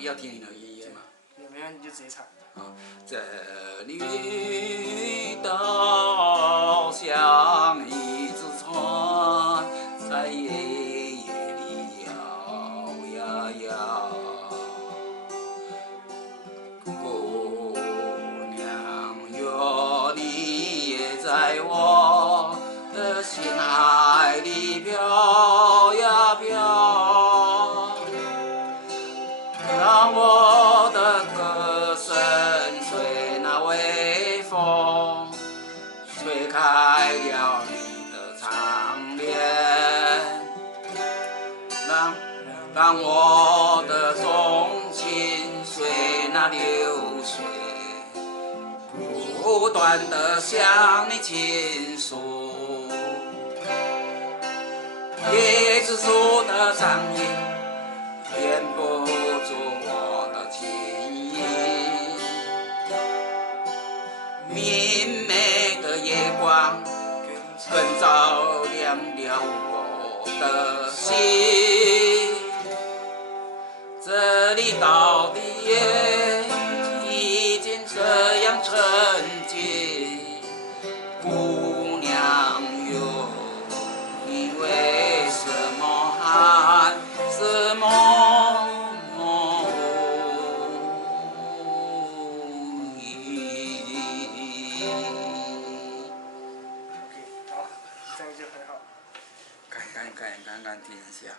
要听你的音乐吗？有没有你就直接唱。啊，这绿岛像一只船，在夜夜里摇呀摇。姑娘哟，你也在我的心海里飘呀飘，让我的歌声随那微风吹开了你的长脸，让我的钟情随那流水不断地向你倾诉。椰子树的长影掩不住我的情意，明媚的夜光更照亮了我的心。这里到底也已经这样沉静，姑娘哟，你为什么还是默默无语？ OK， 好，这样就很好。刚听一下。